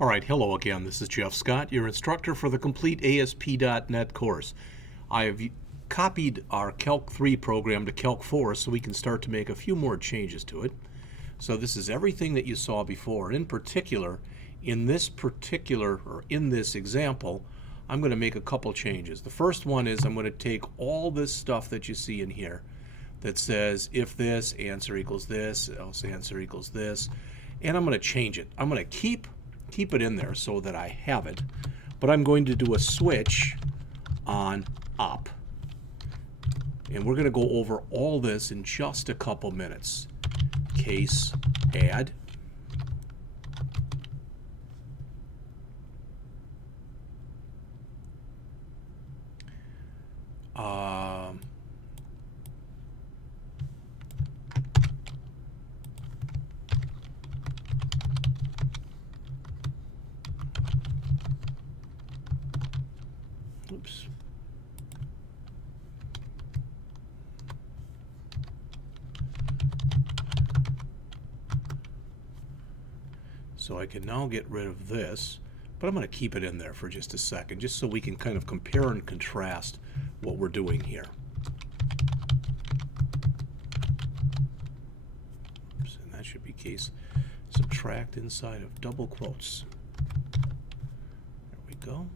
All right, hello again. This is Jeff Scott, your instructor for the complete ASP.NET course. I have copied our Calc 3 program to Calc 4 so we can start to make a few more changes to it. So this is everything that you saw before. In particular, in this example, I'm going to make a couple changes. The first one is I'm going to take all this stuff that you see in here that says if this, answer equals this, else answer equals this, and I'm going to change it. I'm going to keep it in there so that I have it, but I'm going to do a switch on op. And we're going to go over all this in just a couple minutes. Case add. Oops. So I can now get rid of this, but I'm going to keep it in there for just a second, just so we can kind of compare and contrast what we're doing here. Oops, and that should be case subtract inside of double quotes. There we go.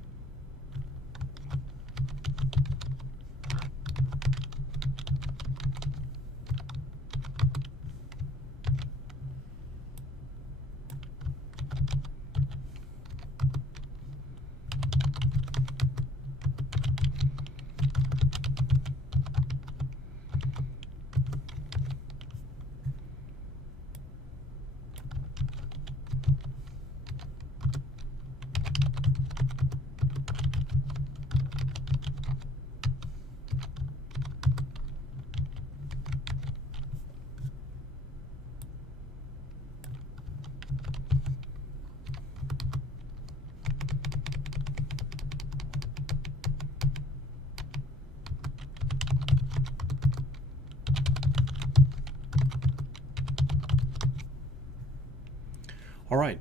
All right,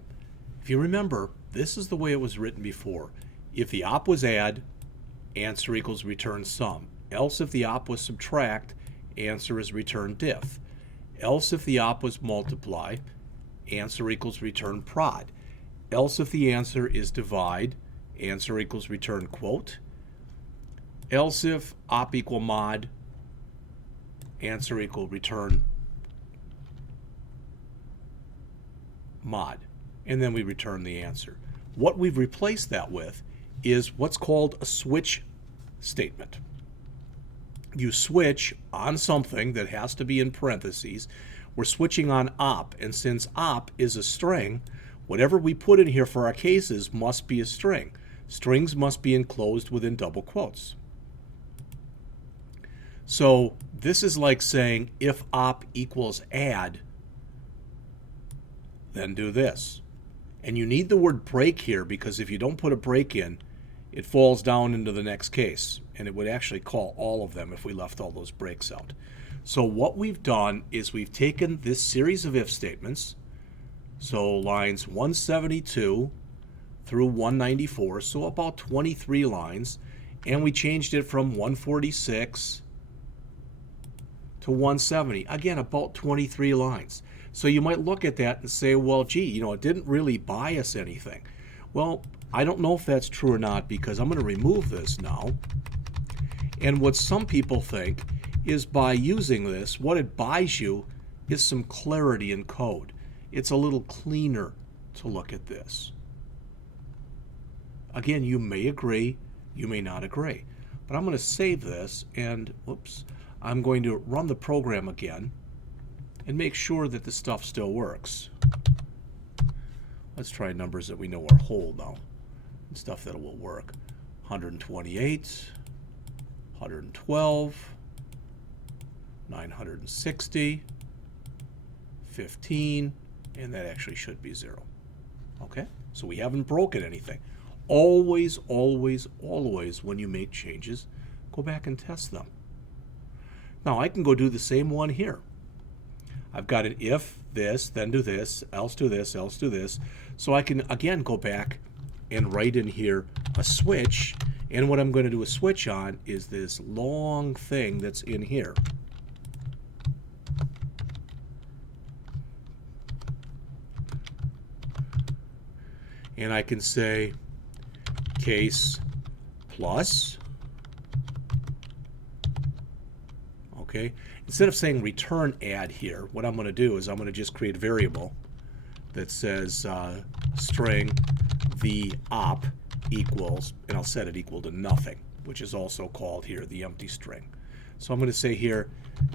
if you remember, this is the way it was written before. If the op was add, answer equals return sum. Else if the op was subtract, answer is return diff. Else if the op was multiply, answer equals return prod. Else if the answer is divide, answer equals return quote. Else if op equal mod, answer equal return mod, and then we return the answer. What we've replaced that with is what's called a switch statement. You switch on something that has to be in parentheses. We're switching on op, and since op is a string, whatever we put in here for our cases must be a string. Strings must be enclosed within double quotes. So this is like saying if op equals add, then do this. And you need the word break here, because if you don't put a break in, it falls down into the next case, and it would actually call all of them if we left all those breaks out. So what we've done is we've taken this series of if statements, so lines 172 through 194, so about 23 lines, and we changed it from 146 to 170, again about 23 lines. So you might look at that and say, well, gee, it didn't really buy us anything. Well, I don't know if that's true or not, because I'm going to remove this now. And what some people think is by using this, what it buys you is some clarity in code. It's a little cleaner to look at this. Again, you may agree, you may not agree. But I'm going to save this, and I'm going to run the program again and make sure that the stuff still works. Let's try numbers that we know are whole now, and stuff that will work. 128, 112, 960, 15, and that actually should be 0. Okay, so we haven't broken anything. Always, always, always, when you make changes, go back and test them. Now I can go do the same one here. I've got an if this, then do this, else do this, else do this. So I can, again, go back and write in here a switch. And what I'm going to do a switch on is this long thing that's in here. And I can say case plus. Okay. Instead of saying return add here, what I'm going to do is I'm going to just create a variable that says string the op equals, and I'll set it equal to nothing, which is also called here the empty string. So I'm going to say here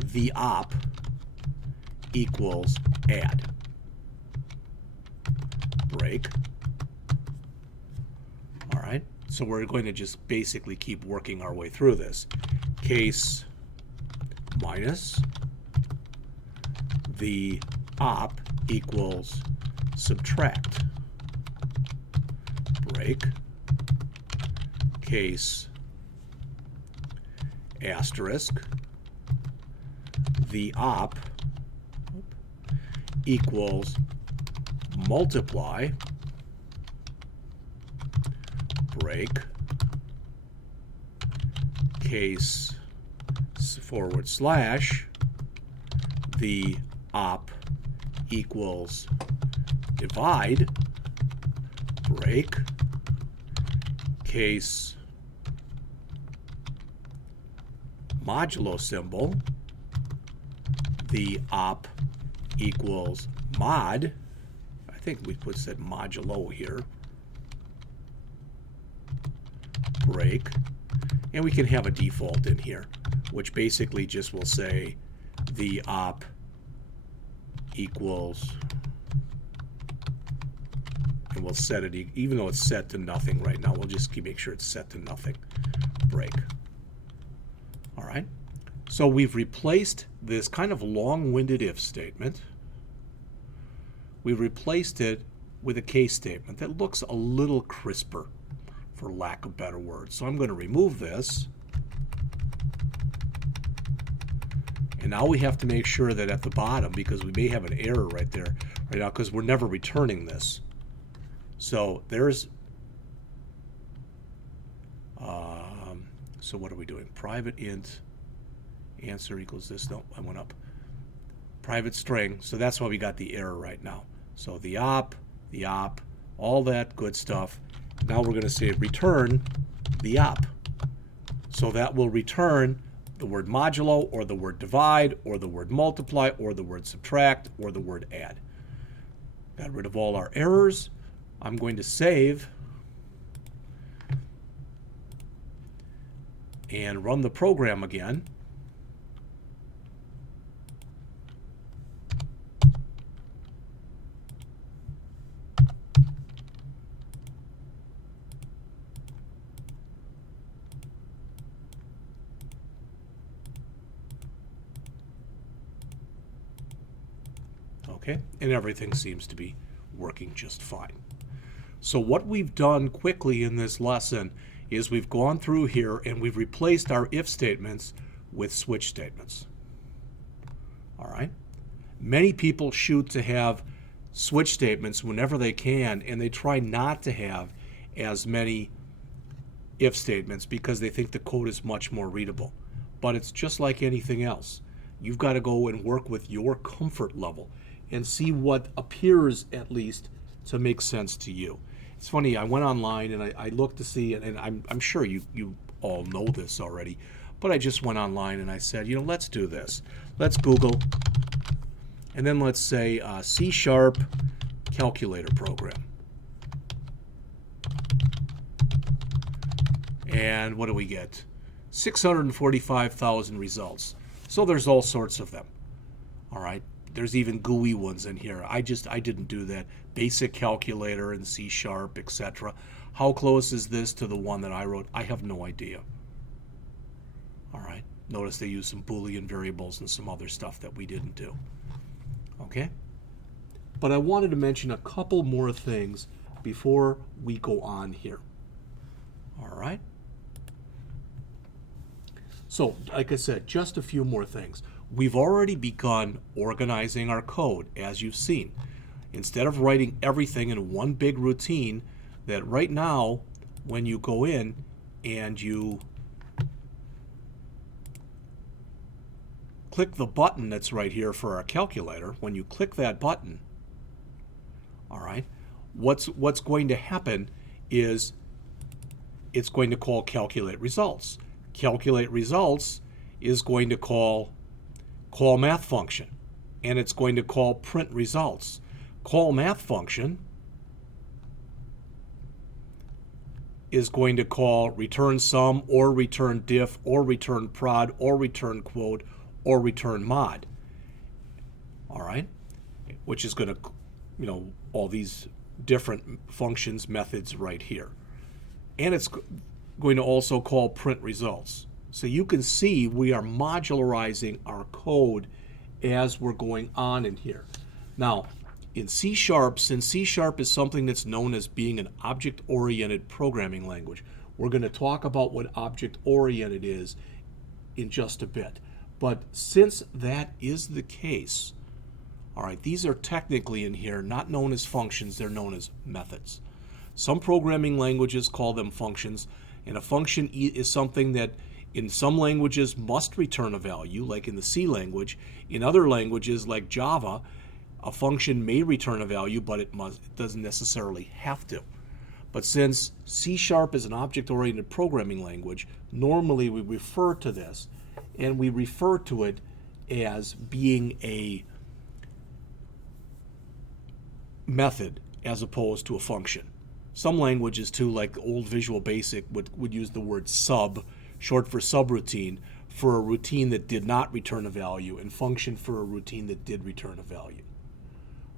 the op equals add. Break. All right. So we're going to just basically keep working our way through this. Case minus the op equals subtract. Break. Case asterisk the op equals multiply. Break. Case forward slash the op equals divide. Break. Case modulo symbol the op equals mod. I think we said modulo here. Break. And we can have a default in here, which basically just will say the op equals, and we'll set it, even though it's set to nothing right now, we'll just make sure it's set to nothing. Break. All right. So we've replaced this kind of long-winded if statement. We've replaced it with a case statement that looks a little crisper, for lack of better words. So I'm going to remove this. And now we have to make sure that at the bottom, because we may have an error right there, right now, because we're never returning this. So there's, so what are we doing? Private int, answer equals this. No, I went up. Private string. So that's why we got the error right now. So the op, all that good stuff. Now we're going to say return the op. So that will return the word modulo, or the word divide, or the word multiply, or the word subtract, or the word add. Got rid of all our errors. I'm going to save and run the program again. Okay, and everything seems to be working just fine. So what we've done quickly in this lesson is we've gone through here and we've replaced our if statements with switch statements. All right. Many people shoot to have switch statements whenever they can, and they try not to have as many if statements because they think the code is much more readable. But it's just like anything else. You've got to go and work with your comfort level and see what appears at least to make sense to you. It's funny, I went online and I looked to see, and I'm sure you all know this already, but I just went online and I said, let's do this. Let's Google, and then let's say C# calculator program. And what do we get? 645,000 results. So there's all sorts of them. All right. There's even GUI ones in here. I didn't do that. Basic calculator and C#, etc. How close is this to the one that I wrote? I have no idea. All right. Notice they use some Boolean variables and some other stuff that we didn't do. Okay. But I wanted to mention a couple more things before we go on here. All right. So, like I said, just a few more things. We've already begun organizing our code, as you've seen. instead of writing everything in one big routine, that right now, when you go in and you click the button that's right here for our calculator, when you click that button, all right, what's going to happen is it's going to call calculate results. Calculate results is going to call math function, and it's going to call print results. Call math function is going to call return sum or return diff or return prod or return quote or return mod. All right, which is going to, all these different functions, methods right here. And it's going to also call print results. So you can see we are modularizing our code as we're going on in here. Now, in C#, since C# is something that's known as being an object-oriented programming language, we're going to talk about what object-oriented is in just a bit. But since that is the case, all right, these are technically in here not known as functions, they're known as methods. Some programming languages call them functions, and a function is something that in some languages must return a value, like in the C language. In other languages, like Java, a function may return a value, but it doesn't necessarily have to. But since C# is an object-oriented programming language, normally we refer to this, and we refer to it as being a method as opposed to a function. Some languages too, like old Visual Basic, would use the word sub, short for subroutine, for a routine that did not return a value, and function for a routine that did return a value.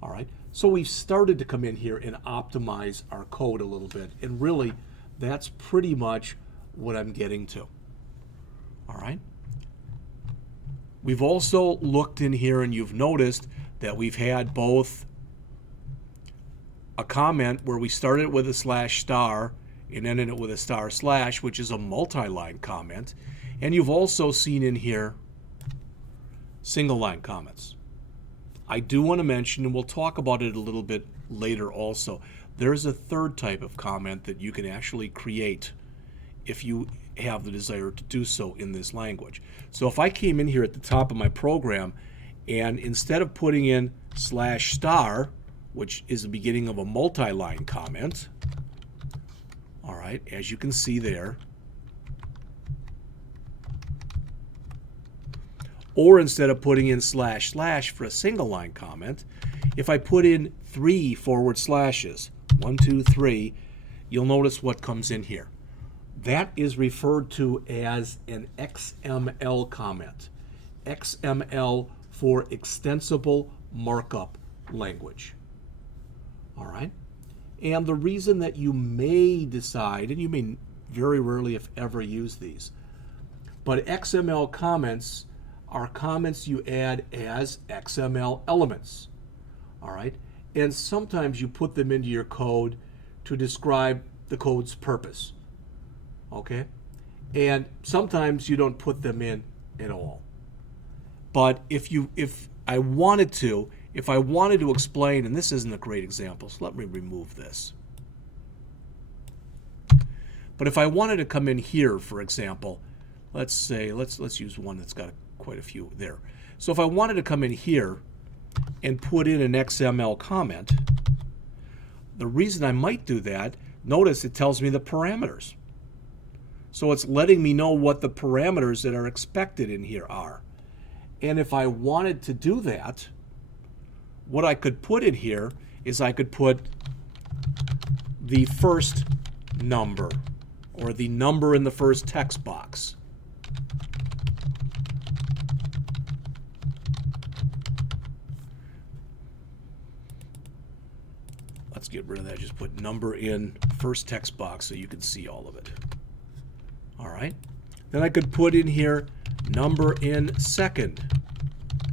All right, so we've started to come in here and optimize our code a little bit, and really that's pretty much what I'm getting to. All right, we've also looked in here, and you've noticed that we've had both a comment where we started with a /* and ended it with a // which is a multi-line comment, and you've also seen in here single line comments. I do want to mention, and we'll talk about it a little bit later also, there's a third type of comment that you can actually create if you have the desire to do so in this language. So if I came in here at the top of my program, and instead of putting in /*, which is the beginning of a multi-line comment, all right, as you can see there, or instead of putting in // for a single line comment, if I put in 3 forward slashes, 1, 2, 3, you'll notice what comes in here. That is referred to as an XML comment. XML for extensible markup language. All right? And the reason that you may decide, and you may very rarely if ever use these, but XML comments are comments you add as XML elements. All right? And sometimes you put them into your code to describe the code's purpose. Okay? And sometimes you don't put them in at all. But if I wanted to explain, and this isn't a great example, so let me remove this. But if I wanted to come in here, for example, let's say, let's use one that's got quite a few there. So if I wanted to come in here and put in an XML comment, the reason I might do that, notice it tells me the parameters. So it's letting me know what the parameters that are expected in here are. And if I wanted to do that, what I could put in here is I could put the first number, or the number in the first text box. Let's get rid of that. Just put number in first text box so you can see all of it. All right. Then I could put in here number in second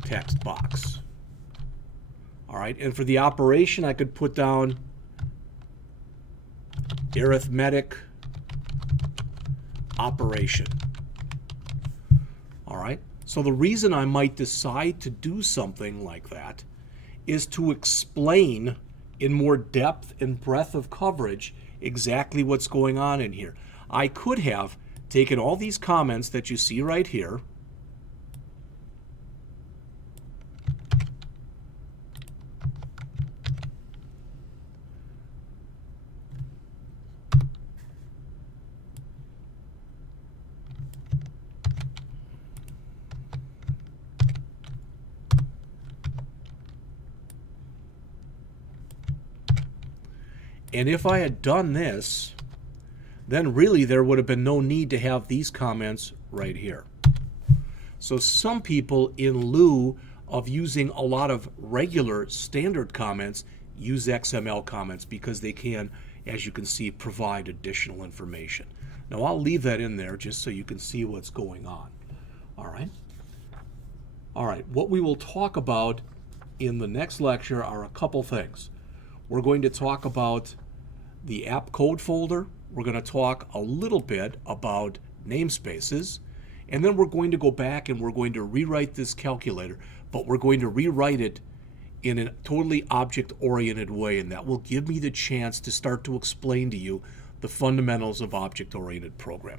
text box. All right. And for the operation, I could put down arithmetic operation. All right. So the reason I might decide to do something like that is to explain in more depth and breadth of coverage exactly what's going on in here. I could have taken all these comments that you see right here, and if I had done this, then really there would have been no need to have these comments right here. So some people, in lieu of using a lot of regular standard comments, use XML comments because they can, as you can see, provide additional information. Now I'll leave that in there just so you can see what's going on. All right. All right, what we will talk about in the next lecture are a couple things. We're going to talk about the app code folder. We're going to talk a little bit about namespaces. And then we're going to go back and we're going to rewrite this calculator, but we're going to rewrite it in a totally object-oriented way, and that will give me the chance to start to explain to you the fundamentals of object-oriented programming.